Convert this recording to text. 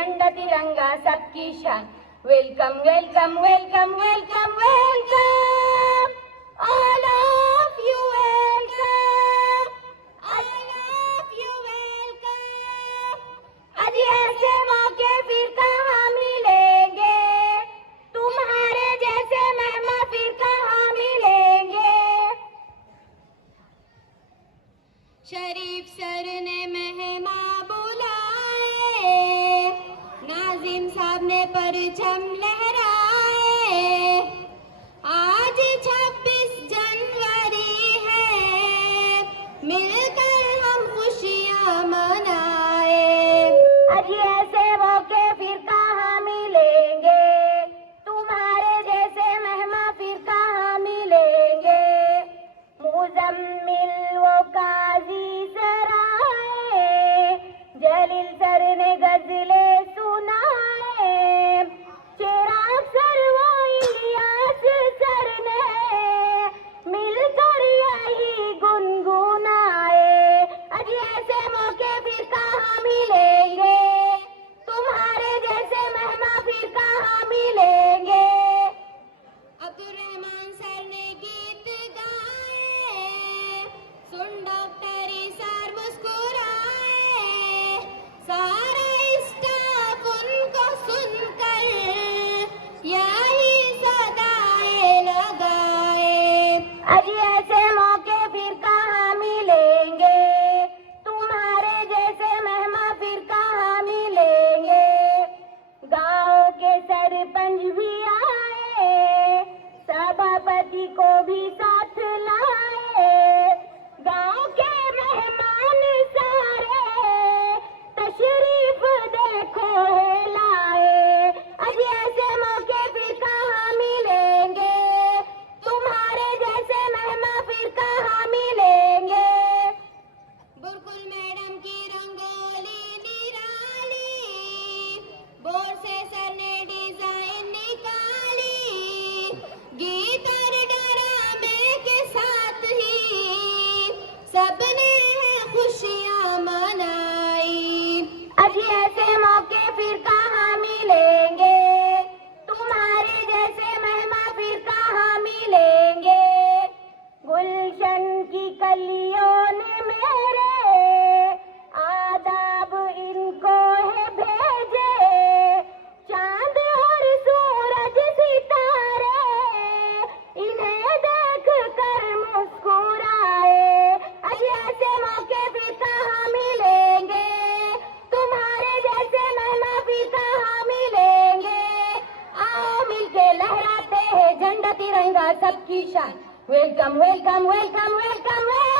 झंडा तिरंगा सबकी शान। Welcome welcome welcome welcome welcome all of you, welcome all of you, welcome. आज ऐसे मौके फिर कहाँ मिलेंगे, तुम्हारे जैसे मेहमान फिर कहाँ मिलेंगे। शरीफ सर ने मेहमान बुलाए, नाजिम साहब ने परचम लहराए। आज 26 जनवरी है, मिलकर हम खुशियाँ मनाए। आज ऐसे मौके फिर कहाँ मिलेंगे, तुम्हारे जैसे मेहमान फिर कहाँ मिलेंगे। मुजम्मिल वो काजी सर आए, जलील सर ने गजले सुनाए। चिराग सर वो इलियास सर ने मिलकर यही गुनगुनाए। आज ऐसे मौके फिर कहाँ मिलेंगे, तुम्हारे जैसे मेहमान फिर कहाँ मिलेंगे। अब्दुल रहमान सर ने गीत गाए, सुन डॉक्टर सर मुस्कुराए। सारा स्टाफ उनको सुनकर यही सदाएं लगाए। आज ऐसे मौके फिर कहाँ मिलेंगे, तुम्हारे जैसे मेहमान फिर कहाँ मिलेंगे। गाँव के सरपंच भी आए, सभापति को भी साथ लाए। गाँव के मेहमान सारे तशरीफ देखो है लाए। आज ऐसे मौके फिर कहाँ मिलेंगे, तुम्हारे जैसे मेहमान फिर कहाँ मिलेंगे। बुरकुल मैडम की रंगोली निराली, बोर से सर ने डिजाइन निकाली। गीत और ड्रामे के साथ ही सबने खुशियाँ मनाई। आज ऐसे मौके फिर कहाँ मिलेंगे, तुम्हारे जैसे मेहमान फिर कहाँ मिलेंगे। गुलशन की कलियों ने मेरे आदाब इनको है भेजे। चांद और सूरज सितारे इन्हें देख कर मुस्कुराए। आज ऐसे मौके फिर कहाँ मिलेंगे, तुम्हारे जैसे मेहमान फिर कहाँ मिलेंगे। आओ मिलके लहराते हैं झंडा तिरंगा सबकी शान। Welcome welcome welcome welcome welcome.